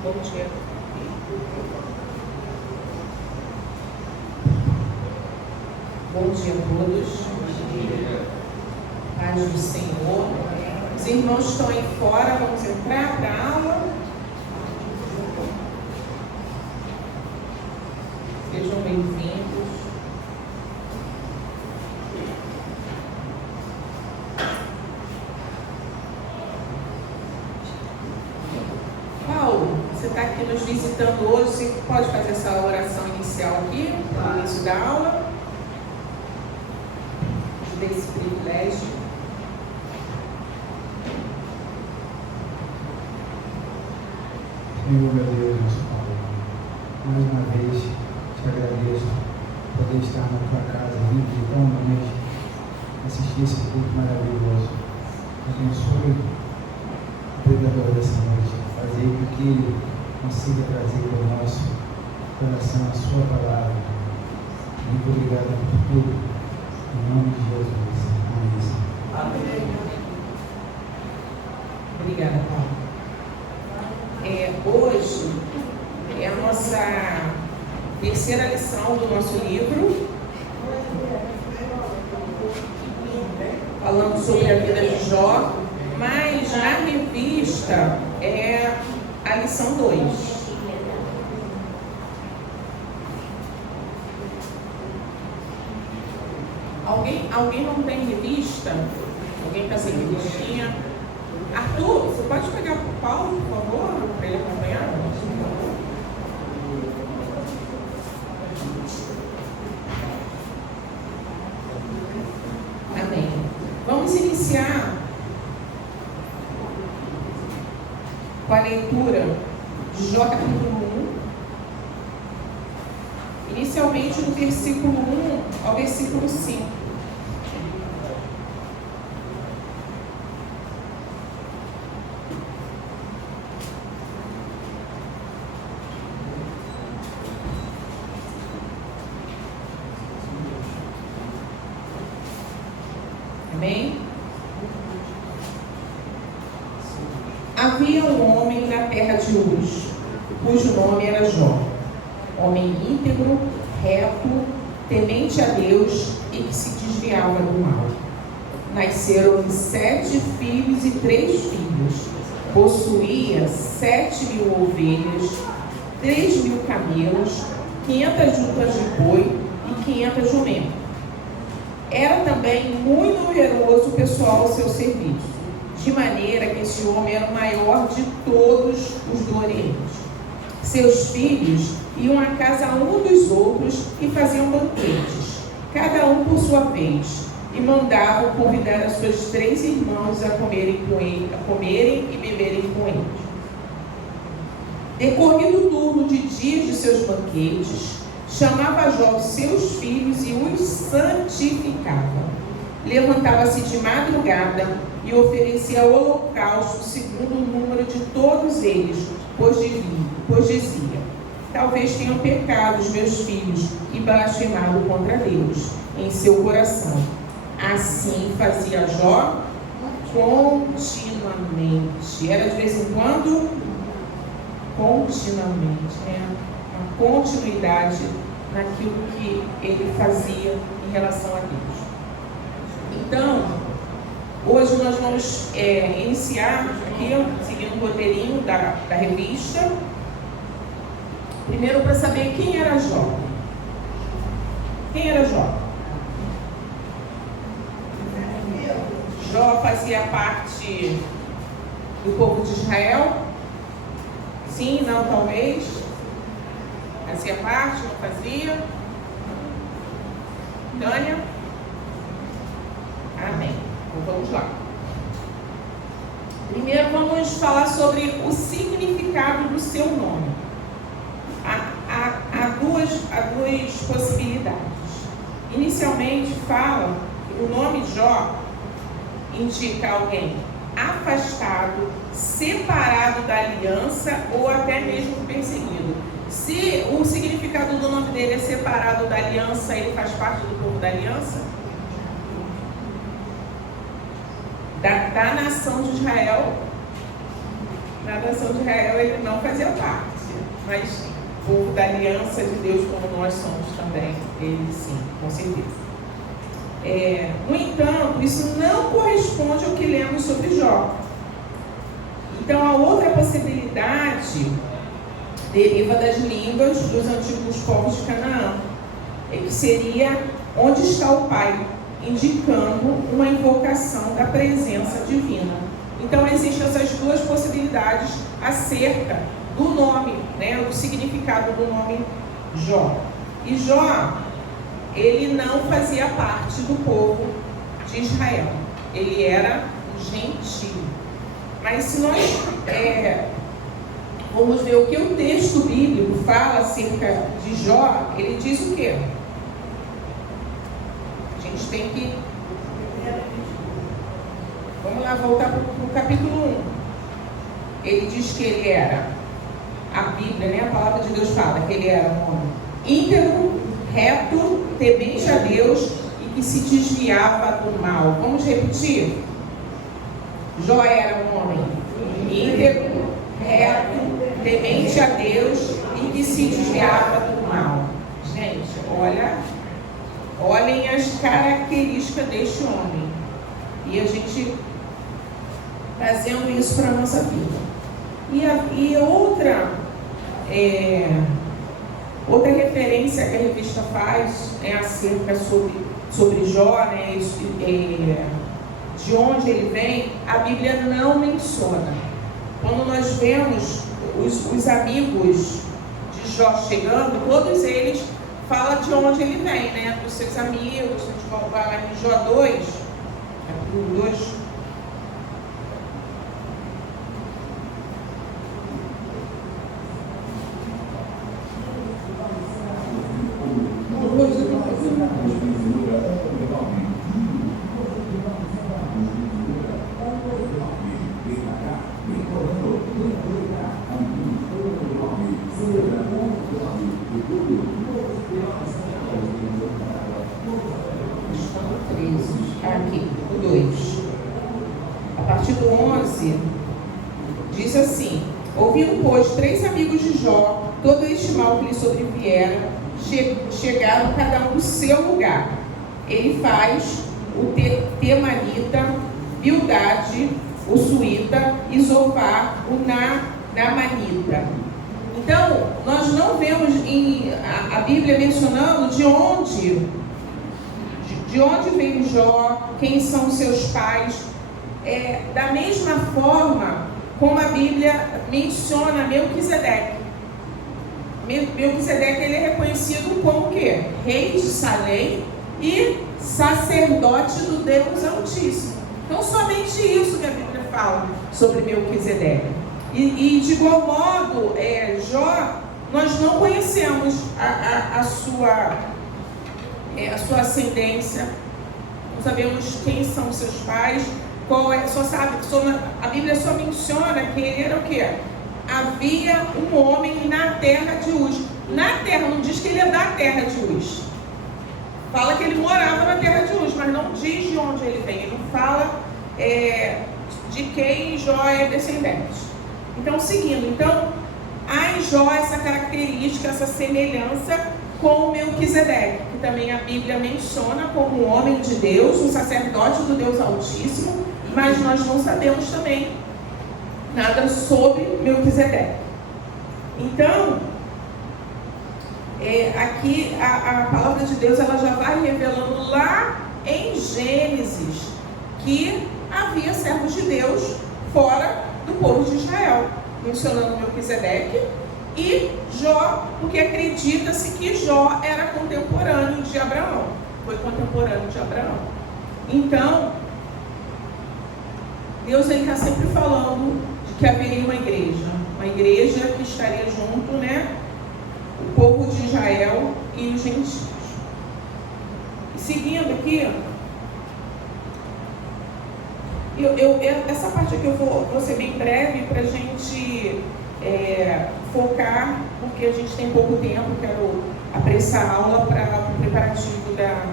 Bom dia. Bom dia a todos. Paz do Senhor. Os irmãos estão aí fora, vamos entrar para a aula. Sejam bem-vindos. Paulo, você está aqui nos visitando hoje, você pode fazer essa oração inicial aqui, no início da aula? Desse privilégio. Senhor, meu Deus, nosso Pai, mais uma vez te agradeço por poder estar na tua casa, livre tão humilde, assistir esse culto maravilhoso. Abençoe o pregador dessa noite, fazer com que ele consiga trazer para o nosso coração a sua palavra. Muito obrigado por tudo. Em nome de Jesus. Amém. Obrigada, Paulo. Hoje é a nossa terceira lição do nosso livro, falando sobre a vida de Jó, mas na revista é a lição 2. Alguém não tem revista? Alguém está sem revistinha? Arthur, você pode pegar para o Paulo, por favor, para ele acompanhar? Amém. Vamos iniciar com a leitura de Jó capítulo 1, inicialmente do versículo 1 ao versículo 5. Amém? Havia um homem na terra de Uz, cujo nome era Jó, homem íntegro, reto, temente a Deus e que se desviava do mal. Nasceram-lhe 7 filhos e 3 filhas. Possuía 7.000 ovelhas, 3.000 camelos, 500 juntas de boi e 500 jumentos. Era também muito numeroso o pessoal ao seu serviço, de maneira que esse homem era o maior de todos os do Oriente. Seus filhos iam à casa um dos outros e faziam banquetes, cada um por sua vez, e mandavam convidar as suas 3 irmãs a comerem e beberem com eles. Decorrido o turno de dias de seus banquetes, chamava Jó os seus filhos e os santificava. Levantava-se de madrugada e oferecia holocausto segundo o número de todos eles, pois dizia: talvez tenham pecado os meus filhos e blasfemado contra Deus em seu coração. Assim fazia Jó continuamente. Era de vez em quando? Continuamente. A continuidade naquilo que ele fazia em relação a Deus. Então, hoje nós vamos iniciar aqui, seguindo o roteirinho da revista. Primeiro, para saber quem era Jó. Quem era Jó? Jó fazia parte do povo de Israel? Sim, não, talvez. Fazia parte, não fazia? Tânia? Amém. Então vamos lá. Primeiro vamos falar sobre o significado do seu nome. Há duas possibilidades. Inicialmente fala que o nome Jó indica alguém afastado, separado da aliança ou até mesmo perseguido. Se o significado do nome dele é separado da aliança, ele faz parte do povo da aliança? Da nação de Israel? na nação de Israel ele não fazia parte, mas o povo da aliança de Deus, como nós somos também, ele sim, com certeza. No entanto, isso não corresponde ao que lemos sobre Jó. Então, a outra possibilidade deriva das línguas dos antigos povos de Canaã, que seria onde está o Pai, indicando uma invocação da presença divina. Então, existem essas duas possibilidades acerca do nome, né, do significado do nome Jó. E Jó, ele não fazia parte do povo de Israel, ele era um gentio. Mas se nós vamos ver o que o texto bíblico fala acerca de Jó, ele diz o quê? A gente tem que... Vamos lá, voltar para o capítulo 1. Ele diz que ele era, a Bíblia, né, a palavra de Deus fala que ele era um homem íntegro, reto, temente a Deus e que se desviava do mal. Vamos repetir? Jó era um homem íntegro, reto, temente a Deus e que se desviava do mal. Gente, olhem as características deste homem. E a gente trazendo isso para a nossa vida. E outra referência que a revista faz acerca sobre Jó, né, de onde ele vem, a Bíblia não menciona. Quando nós vemos os amigos de Jó chegando, todos eles falam de onde ele vem, né, dos seus amigos. A gente vai lá em Jó 2, capítulo 2. Aqui, o 2. A partir do 11, diz assim: ouvindo, pois, 3 amigos de Jó, todo este mal que lhe sobrevieram, chegaram cada um do seu lugar. Ele faz o Temanita, Bildade, o Suíta, e Zofar, o Naamanita. Então, nós não vemos a Bíblia mencionando de onde veio Jó, quem são os seus pais. Da mesma forma como a Bíblia menciona Melquisedeque. Melquisedeque, ele é reconhecido como o quê? Rei de Salém e sacerdote do Deus Altíssimo. Então, somente isso que a Bíblia fala sobre Melquisedeque. E de igual modo, Jó, nós não conhecemos a sua ascendência, não sabemos quem são os seus pais, a Bíblia só menciona que ele era o quê? Havia um homem na terra de Uz. Na terra, não diz que ele é da terra de Uz. Fala que ele morava na terra de Uz, mas não diz de onde ele vem. Ele não fala de quem Jó é descendente. Então, seguindo. Então, há em Jó essa característica, essa semelhança com Melquisedeque, que também a Bíblia menciona como um homem de Deus, um sacerdote do Deus Altíssimo, mas nós não sabemos também nada sobre Melquisedeque. Então, aqui a palavra de Deus ela já vai revelando lá em Gênesis que havia servos de Deus fora do povo de Israel, mencionando Melquisedeque e Jó, porque acredita-se que Jó era contemporâneo de Abraão, foi contemporâneo de Abraão. Então, Deus está sempre falando de que haveria uma igreja que estaria junto, né, o povo de Israel e os gentios. E seguindo aqui, essa parte aqui eu vou ser bem breve para a gente focar, porque a gente tem pouco tempo, quero apressar a aula para o preparativo da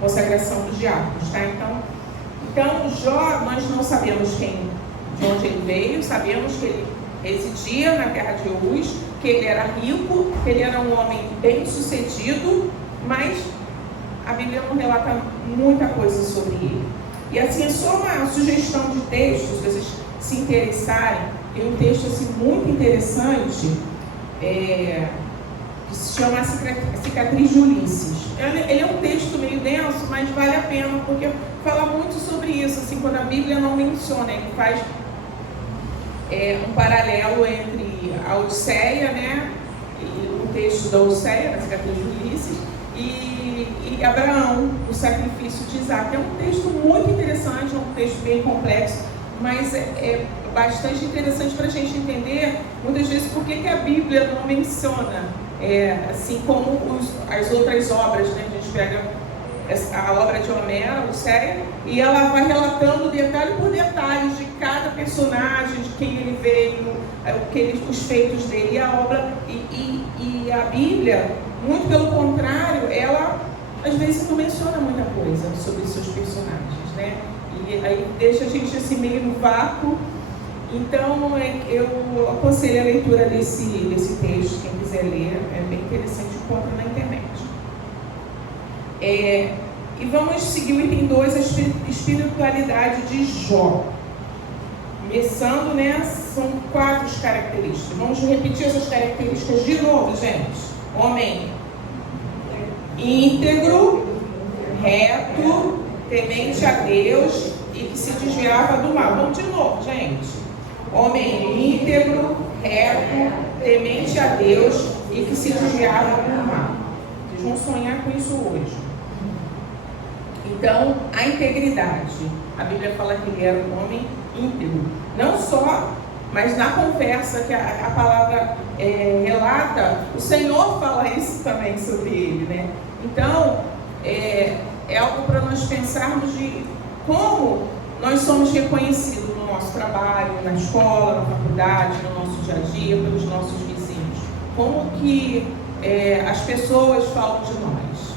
consagração dos diáconos, tá? Então Jó, nós não sabemos de onde ele veio, sabemos que ele residia na terra de Uz, que ele era rico, que ele era um homem bem sucedido, mas a Bíblia não relata muita coisa sobre ele. E assim, é só uma sugestão de textos, se vocês se interessarem. Tem um texto assim, muito interessante, que se chama A Cicatriz de Ulisses. Ele é um texto meio denso, mas vale a pena, porque fala muito sobre isso. Assim, quando a Bíblia não menciona, ele faz um paralelo entre a Odisseia, né, e o texto da Odisseia, a Cicatriz de Ulisses, e Abraão, o sacrifício de Isaac. É um texto muito interessante, é um texto bem complexo, mas é bastante interessante para a gente entender, muitas vezes, por que a Bíblia não menciona, assim como as outras obras, né? A gente pega a obra de Homero, a Odisseia, e ela vai relatando detalhe por detalhe de cada personagem, de quem ele veio, os feitos dele, e a obra, e a Bíblia, muito pelo contrário, ela às vezes não menciona muita coisa sobre os seus personagens, né? E aí deixa a gente assim meio no vácuo. Então eu aconselho a leitura desse texto, quem quiser ler, é bem interessante, encontra na internet. E vamos seguir o item 2, a espiritualidade de Jó. Começando, né? São 4 características. Vamos repetir essas características de novo, gente. Homem íntegro, reto, temente a Deus e que se desviava do mal. Vamos de novo, gente. Homem íntegro, reto, temente a Deus e que se desviava do mal. Vocês vão sonhar com isso hoje. Então, a integridade. A Bíblia fala que ele era um homem íntegro. Não só, mas na conversa que a palavra relata, o Senhor fala isso também sobre ele, né? Então, é algo para nós pensarmos de como nós somos reconhecidos no nosso trabalho, na escola, na faculdade, no nosso dia a dia, pelos nossos vizinhos. Como que as pessoas falam de nós?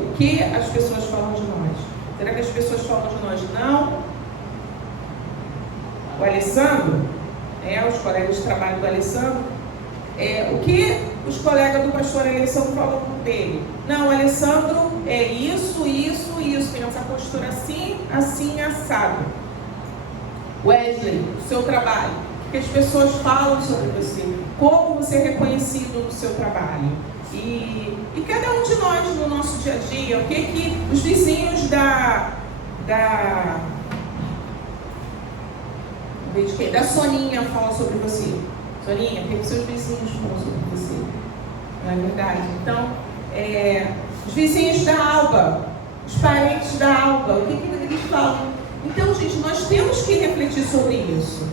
O que as pessoas falam de nós? Será que as pessoas falam de nós? Não. O Alessandro, os colegas de trabalho do Alessandro, o que os colegas do pastor Alessandro falam dele? Não, o Alessandro é isso, tem essa postura assim, assim, assado. Wesley, o seu trabalho, o que as pessoas falam sobre você? Como você é reconhecido no seu trabalho? E cada um de nós no nosso dia a dia, o que os vizinhos da Soninha falam sobre você? Soninha, o que os seus vizinhos falam sobre você? Não é verdade? Então, os vizinhos da Alba, os parentes da Alba, o que eles falam? Então, gente, nós temos que refletir sobre isso,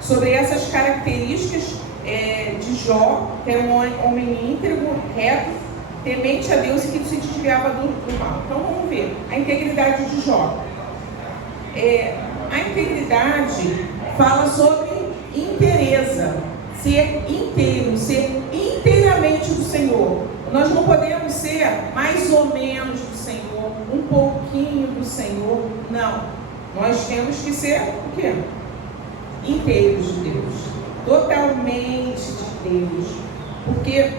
sobre essas características de Jó, que era um homem íntegro, reto, temente a Deus e que se desviava do mal. Então vamos ver a integridade de Jó. A integridade fala sobre inteireza, ser inteiro, ser inteiramente do Senhor. Nós não podemos ser mais ou menos do Senhor, um pouquinho do Senhor, não. Nós temos que ser o quê? Inteiros de Deus, totalmente de Deus, porque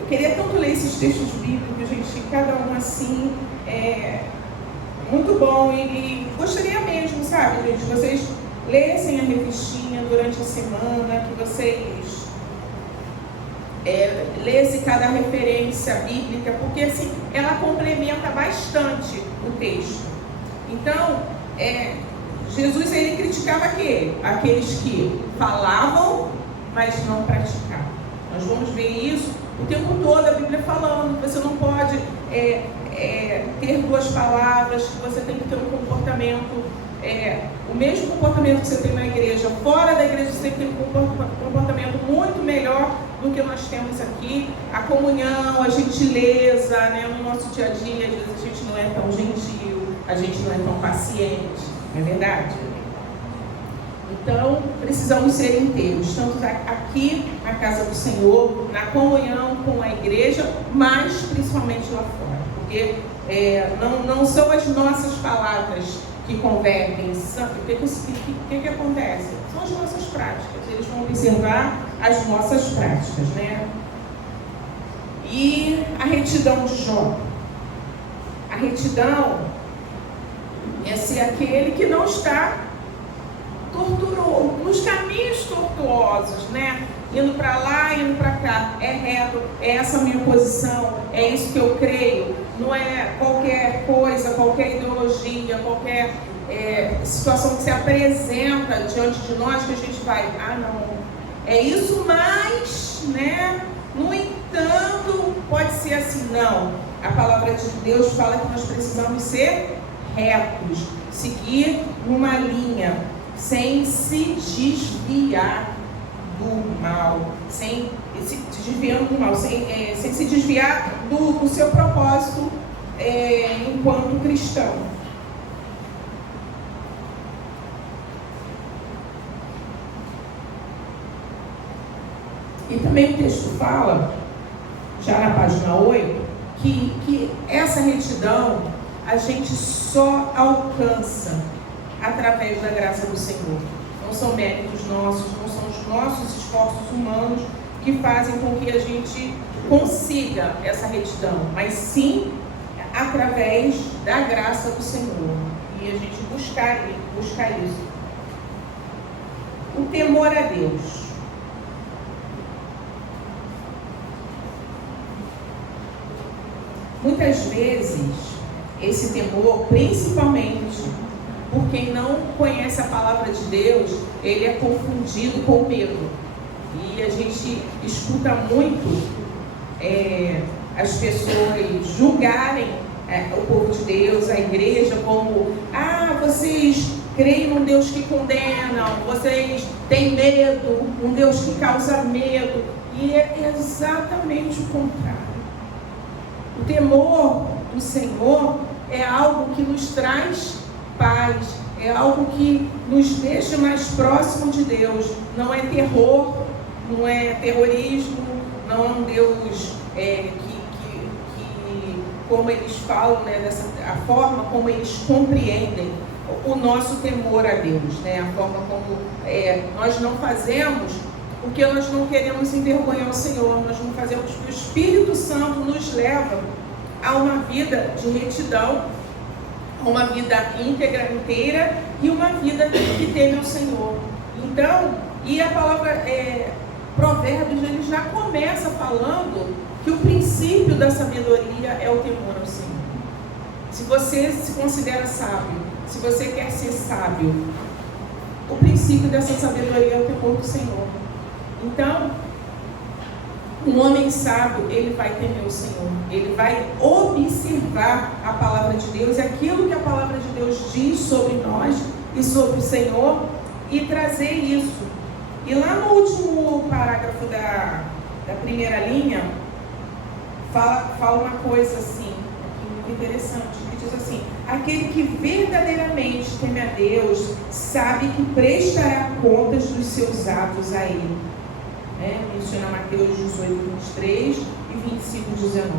eu queria tanto ler esses textos bíblicos, gente, cada um assim, muito bom, e gostaria mesmo, sabe, gente, vocês lessem a revistinha durante a semana, que vocês lessem cada referência bíblica, porque assim, ela complementa bastante o texto. Então, Jesus, ele criticava aqueles que falavam, mas não praticavam. Nós vamos ver isso o tempo todo, a Bíblia falando que você não pode ter 2 palavras, que você tem que ter um comportamento, o mesmo comportamento que você tem na igreja, fora da igreja você tem que ter um comportamento muito melhor do que nós temos aqui. A comunhão, a gentileza, né? No nosso dia a dia, às vezes a gente não é tão gentil, a gente não é tão paciente, não é verdade? Então, precisamos ser inteiros, tanto aqui na casa do Senhor, na comunhão com a igreja, mas principalmente lá fora, porque não são as nossas palavras que convertem santo, o que acontece? São as nossas práticas, eles vão observar as nossas práticas, né? E a retidão de Jó. A retidão é ser aquele que não está nos caminhos tortuosos, né? Indo para lá, indo para cá, é reto, é essa a minha posição, é isso que eu creio, não é qualquer coisa, qualquer ideologia, qualquer situação que se apresenta diante de nós que a gente vai, não, é isso, mas, né? No entanto, pode ser assim, não. A palavra de Deus fala que nós precisamos ser retos, seguir numa linha, sem se desviar do mal, sem se desviar do seu propósito enquanto cristão. E também o texto fala, já na página 8, que essa retidão a gente só alcança através da graça do Senhor. Não são méritos nossos, não são os nossos esforços humanos que fazem com que a gente consiga essa retidão, mas sim através da graça do Senhor. E a gente buscar isso. O temor a Deus. Muitas vezes, esse temor, principalmente por quem não conhece a palavra de Deus, ele é confundido com medo. E a gente escuta muito as pessoas julgarem o povo de Deus, a igreja, como: vocês creem num Deus que condena, vocês têm medo, um Deus que causa medo. E é exatamente o contrário. O temor do Senhor é algo que nos traz paz, é algo que nos deixa mais próximo de Deus. Não é terror, não é terrorismo, não é um Deus que como eles falam, né, a forma como eles compreendem o nosso temor a Deus, né, a forma como nós não fazemos porque nós não queremos envergonhar o Senhor, nós não fazemos porque o Espírito Santo nos leva a uma vida de retidão, a uma vida íntegra, inteira, e uma vida que teme ao Senhor. Então, e a palavra Provérbios, ele já começa falando que o princípio da sabedoria é o temor ao Senhor. Se você se considera sábio, se você quer ser sábio, o princípio dessa sabedoria é o temor do Senhor. Então, um homem sábio, ele vai temer o Senhor, ele vai observar a palavra de Deus, aquilo que a palavra de Deus diz sobre nós e sobre o Senhor, e trazer isso. E lá no último parágrafo da primeira linha, fala uma coisa assim, muito interessante, que diz assim: aquele que verdadeiramente teme a Deus, sabe que prestará contas dos seus atos a Ele. Menciona Mateus 18, 23 e 25, 19.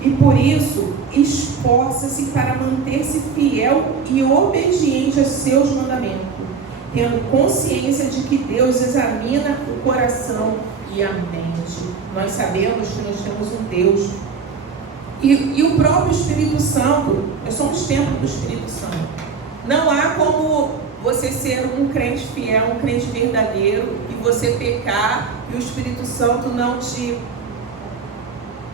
E por isso, esforça-se para manter-se fiel e obediente aos seus mandamentos, tendo consciência de que Deus examina o coração e a mente. Nós sabemos que nós temos um Deus. E o próprio Espírito Santo, nós somos templo do Espírito Santo. Não há como você ser um crente fiel, um crente verdadeiro, e você pecar, e o Espírito Santo não te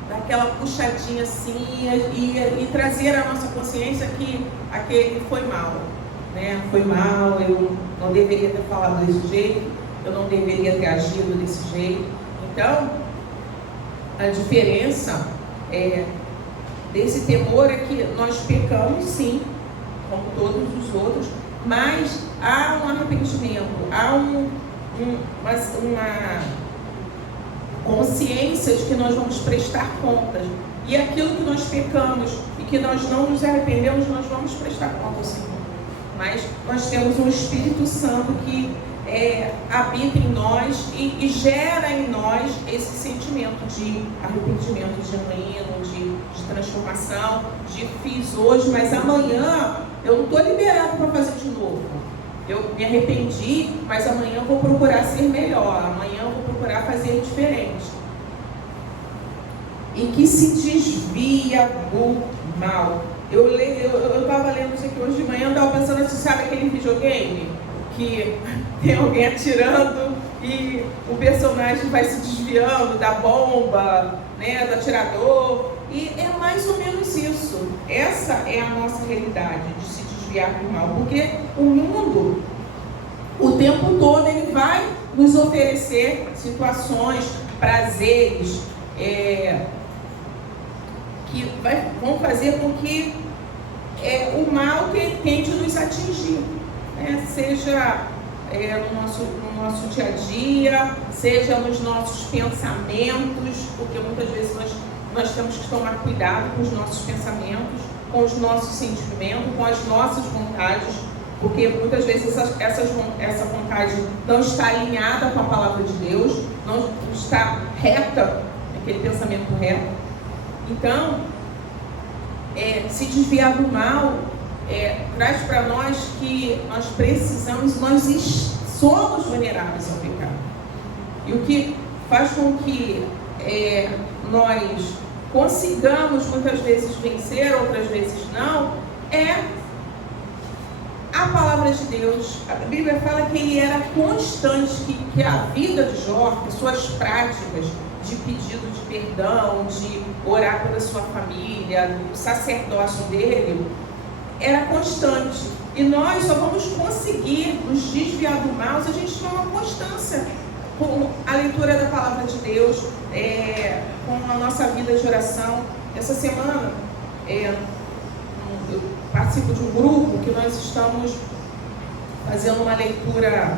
dar aquela puxadinha assim, e trazer à nossa consciência que aquele foi mal, né? Foi mal, eu não deveria ter falado desse jeito, eu não deveria ter agido desse jeito. Então, a diferença desse temor é que nós pecamos sim, como todos os outros, mas há um arrependimento, há uma consciência de que nós vamos prestar contas. E aquilo que nós pecamos e que nós não nos arrependemos, nós vamos prestar conta ao Senhor. Mas nós temos um Espírito Santo que habita em nós e gera em nós esse sentimento de arrependimento genuíno, de transformação, de fiz hoje, mas amanhã eu não estou liberado para fazer de novo. Eu me arrependi, mas amanhã eu vou procurar ser melhor, amanhã eu vou procurar fazer diferente. E que se desvia do mal. Eu estava lendo isso aqui hoje de manhã, eu estava pensando assim, sabe aquele videogame? Que tem alguém atirando e o personagem vai se desviando da bomba, né, do atirador. E é mais ou menos isso. Essa é a nossa realidade, de se desviar do mal. Porque o mundo, o tempo todo, ele vai nos oferecer situações, prazeres, que vão fazer com que o mal tente nos atingir. Seja no nosso dia a dia, seja nos nossos pensamentos, porque muitas vezes nós temos que tomar cuidado com os nossos pensamentos, com os nossos sentimentos, com as nossas vontades, porque muitas vezes essa vontade não está alinhada com a palavra de Deus, não está reta, aquele pensamento reto. Então, se desviar do mal traz para nós que nós precisamos, nós somos vulneráveis ao pecado. E o que faz com que nós consigamos muitas vezes vencer, outras vezes não, é a palavra de Deus. A Bíblia fala que ele era constante, que a vida de Jó, que suas práticas de pedido de perdão, de orar pela sua família, o sacerdócio dele, era constante. E nós só vamos conseguir nos desviar do mal se a gente tiver uma constância com a leitura da palavra de Deus, com a nossa vida de oração. Essa semana, eu participo de um grupo que nós estamos fazendo uma leitura...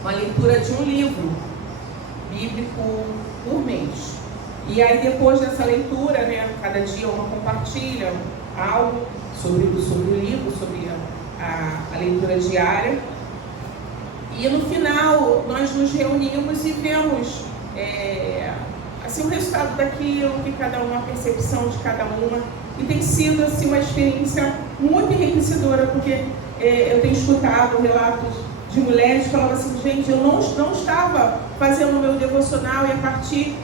Uma leitura de um livro bíblico por mês. E aí depois dessa leitura, cada dia uma compartilha algo sobre o livro, sobre a leitura diária. E no final nós nos reunimos e vemos assim, o resultado daquilo, que cada uma, a percepção de cada uma. E tem sido assim, uma experiência muito enriquecedora, porque eu tenho escutado relatos de mulheres que falavam assim, gente, eu não estava fazendo o meu devocional e a partir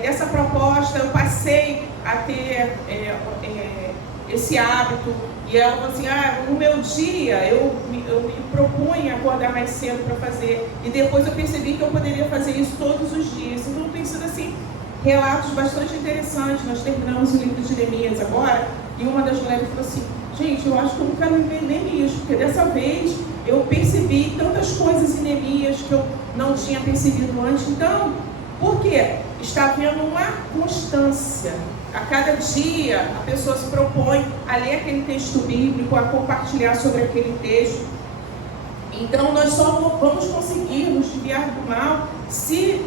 dessa proposta eu passei a ter esse hábito. E ela falou assim, no meu dia eu me propunha acordar mais cedo para fazer, e depois eu percebi que eu poderia fazer isso todos os dias. Então tem sido assim, relatos bastante interessantes. Nós terminamos o livro de Neemias agora, e uma das mulheres falou assim, gente, eu acho que eu não quero viver Neemias, porque dessa vez eu percebi tantas coisas em Neemias que eu não tinha percebido antes. Então, por quê? Está havendo uma constância. A cada dia a pessoa se propõe a ler aquele texto bíblico, a compartilhar sobre aquele texto. Então nós só vamos conseguir nos desviar do mal se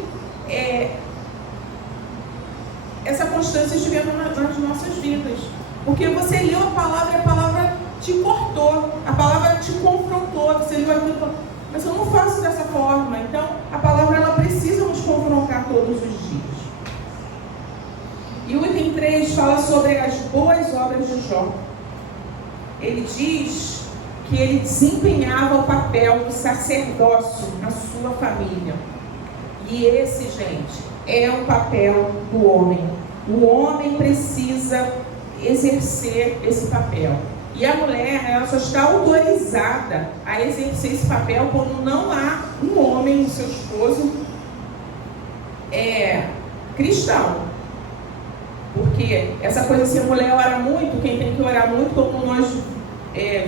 essa constância estiver nas nossas vidas. Porque você leu a palavra te cortou, a palavra te confrontou, você leu aquilo e falou, mas eu não faço dessa forma. Então a palavra ela precisa nos confrontar todos os dias. E o item 3 fala sobre as boas obras de Jó. Ele diz que ele desempenhava o papel do sacerdócio na sua família. E esse, gente, é o papel do homem. O homem precisa exercer esse papel. E a mulher, ela só está autorizada a exercer esse papel quando não há um homem, o seu esposo, cristão. Porque essa coisa assim, a mulher ora muito, quem tem que orar muito, como nós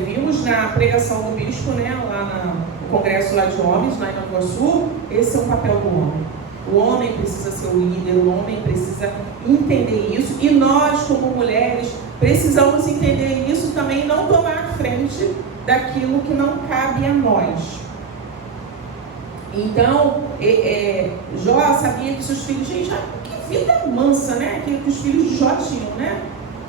vimos na pregação do bispo, lá no congresso lá de homens, lá em Nova Iguaçu, esse é o papel do homem. O homem precisa ser o líder, o homem precisa entender isso, e nós, como mulheres, precisamos entender isso também, não tomar a frente daquilo que não cabe a nós. Então, Jó sabia que seus filhos, gente, que vida mansa, que os filhos de Jó tinham,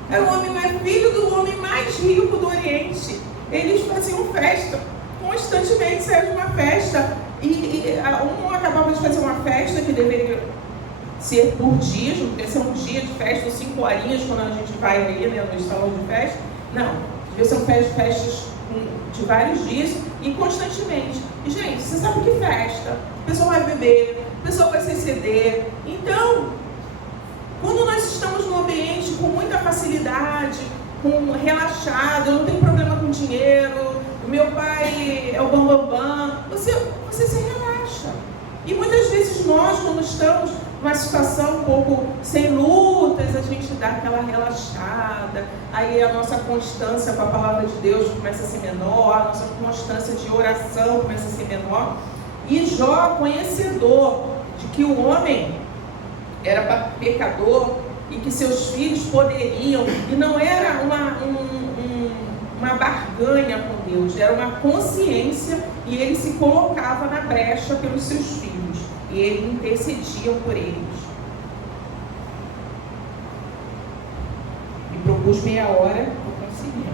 Era o homem mais filho do homem mais rico do Oriente. Eles faziam festa, constantemente saíam de uma festa, e um acabava de fazer uma festa que deveria ser por dias, não devia ser um dia de festa, ou 5 horinhas quando a gente vai ali, né, no salão de festa. Não, devia ser festas de vários dias e constantemente. E, gente, você sabe que festa, a pessoa vai beber, a pessoa vai se exceder. Então, quando nós estamos num ambiente com muita facilidade, relaxado, eu não tenho problema com dinheiro, o meu pai é o bambambam, você se relaxa. E muitas vezes nós, quando estamos numa situação um pouco sem lutas, a gente dá aquela relaxada, aí a nossa constância com a palavra de Deus começa a ser menor, a nossa constância de oração começa a ser menor. E Jó, conhecedor de que o homem era pecador e que seus filhos poderiam, e não era uma barganha com Deus, era uma consciência, e ele se colocava na brecha pelos seus filhos, e ele intercedia por eles. Me propus meia hora, não consegui.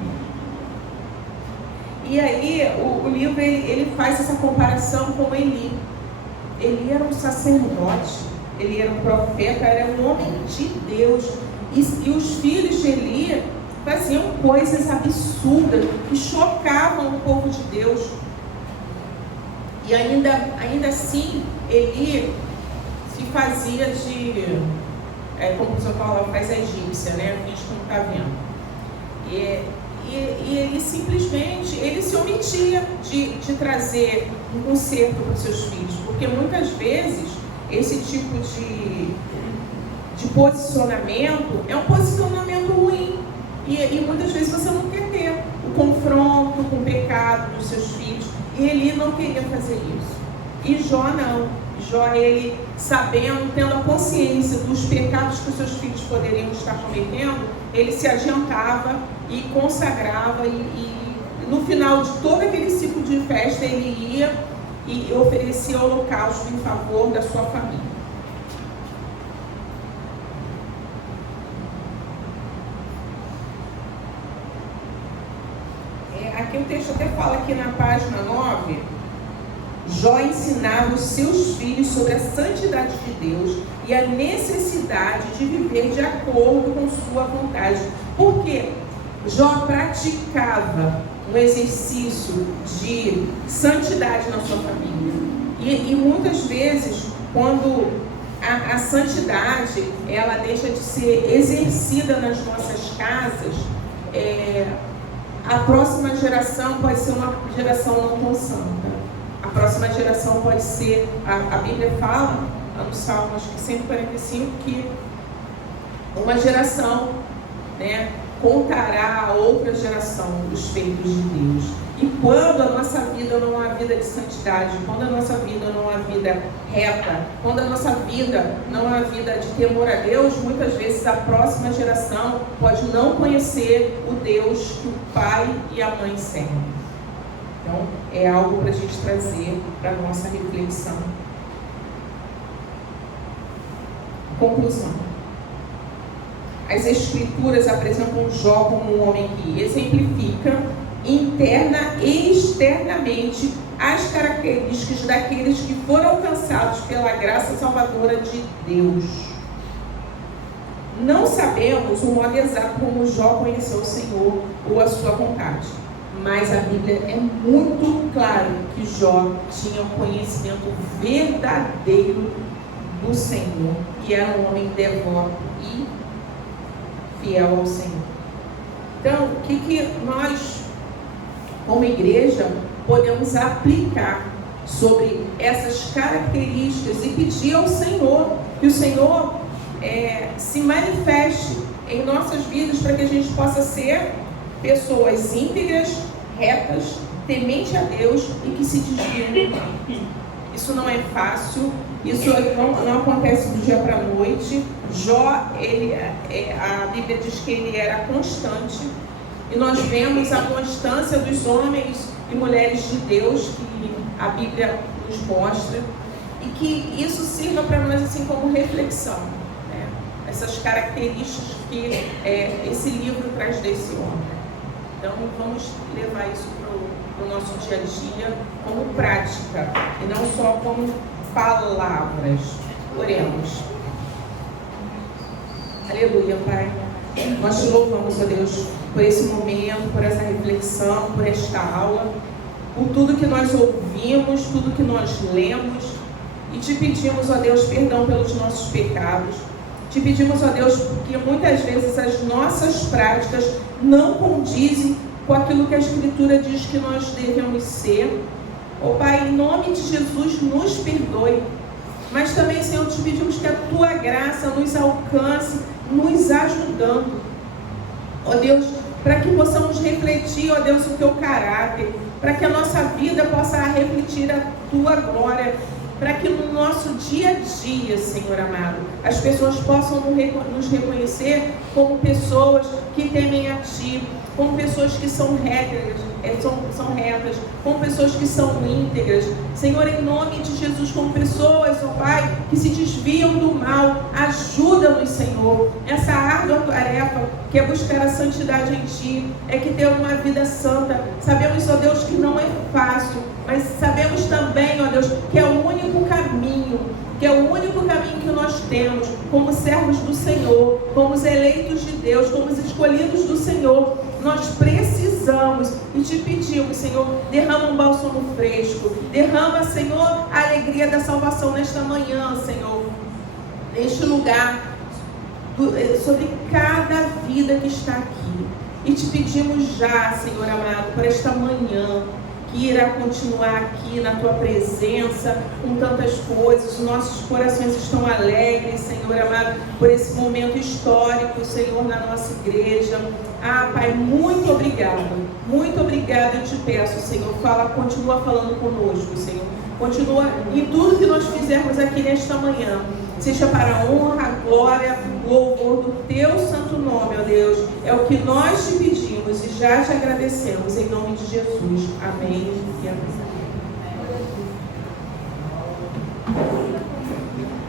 E aí o livro ele faz essa comparação com Eli. Eli era um sacerdote, ele era um profeta, era um homem de Deus, e os filhos de Eli faziam coisas absurdas que chocavam o povo de Deus. E ainda assim, Eli se fazia de, como o pessoal fala, faz a egípcia, né? Finge que não está vendo. E ele simplesmente, ele se omitia de trazer um conserto para os seus filhos, porque muitas vezes esse tipo de posicionamento é um posicionamento ruim. E muitas vezes você não quer ter o confronto com o pecado dos seus filhos. E Eli não queria fazer isso. E Jó não. Jó, ele sabendo, tendo a consciência dos pecados que os seus filhos poderiam estar cometendo, ele se adiantava e consagrava. E no final de todo aquele ciclo de festa, ele ia e oferecia holocausto em favor da sua família. Aqui o texto até fala aqui na página 9, Jó ensinava os seus filhos sobre a santidade de Deus e a necessidade de viver de acordo com sua vontade. Por quê? Jó praticava um exercício de santidade na sua família. E muitas vezes, quando a santidade ela deixa de ser exercida nas nossas casas, a próxima geração pode ser uma geração não tão santa. A próxima geração pode ser, a Bíblia fala, no Salmo acho que 145, que uma geração, né, contará a outra geração os feitos de Deus. E quando a nossa vida não é uma vida de santidade, quando a nossa vida não é uma vida reta, quando a nossa vida não é uma vida de temor a Deus, muitas vezes a próxima geração pode não conhecer o Deus que o pai e a mãe servem. Então, é algo para a gente trazer para a nossa reflexão. Conclusão. As Escrituras apresentam Jó como um homem que exemplifica interna e externamente as características daqueles que foram alcançados pela graça salvadora de Deus. Não sabemos o modo exato como Jó conheceu o Senhor ou a sua vontade, mas a Bíblia é muito clara que Jó tinha um conhecimento verdadeiro do Senhor e era um homem devoto e fiel ao Senhor. Então, o que nós, como igreja, podemos aplicar sobre essas características e pedir ao Senhor que o Senhor se manifeste em nossas vidas para que a gente possa ser pessoas íntegras, retas, temente a Deus e que se desviam do mal. Isso não é fácil, isso não acontece do dia para a noite. Jó, a Bíblia diz que ele era constante, e nós vemos a constância dos homens e mulheres de Deus que a Bíblia nos mostra, e que isso sirva para nós assim como reflexão, né? Essas características que esse livro traz desse homem. Então vamos levar isso para o nosso dia a dia como prática e não só como palavras. Oremos. Aleluia, Pai. Nós te louvamos, ó Deus, por esse momento, por essa reflexão, por esta aula, por tudo que nós ouvimos, tudo que nós lemos, e te pedimos, ó Deus, perdão pelos nossos pecados. Te pedimos, ó Deus, porque muitas vezes as nossas práticas não condizem com aquilo que a Escritura diz que nós devemos ser. Ó Pai, em nome de Jesus, nos perdoe. Mas também, Senhor, te pedimos que a Tua graça nos alcance, nos ajudando, ó Deus, para que possamos refletir, ó Deus, o Teu caráter, para que a nossa vida possa refletir a Tua glória, para que no nosso dia a dia, Senhor amado, as pessoas possam nos reconhecer como pessoas que temem a Ti, como pessoas que são retas, como pessoas que são íntegras, Senhor, em nome de Jesus, como pessoas, ó Pai, que se desviam do mal. Ajuda-nos, Senhor, essa árdua tarefa que é buscar a santidade em Ti, é que ter uma vida santa. Sabemos, ó Deus, que não é fácil, mas sabemos também, ó Deus, que é o único caminho, que nós temos como servos do Senhor, como os eleitos de Deus, como os escolhidos do Senhor. Nós precisamos e te pedimos, Senhor, derrama um bálsamo fresco, derrama, Senhor, a alegria da salvação nesta manhã, Senhor, neste lugar, sobre cada vida que está aqui. E te pedimos já, Senhor amado, para esta manhã, que irá continuar aqui na Tua presença, com tantas coisas. Nossos corações estão alegres, Senhor amado, por esse momento histórico, Senhor, na nossa igreja. Pai, muito obrigado, eu te peço, Senhor, continua falando conosco, Senhor, continua em tudo que nós fizermos aqui nesta manhã, seja para a honra, a glória, o louvor do Teu santo nome, ó Deus. É o que nós te pedimos e já te agradecemos, em nome de Jesus. Amém e amém.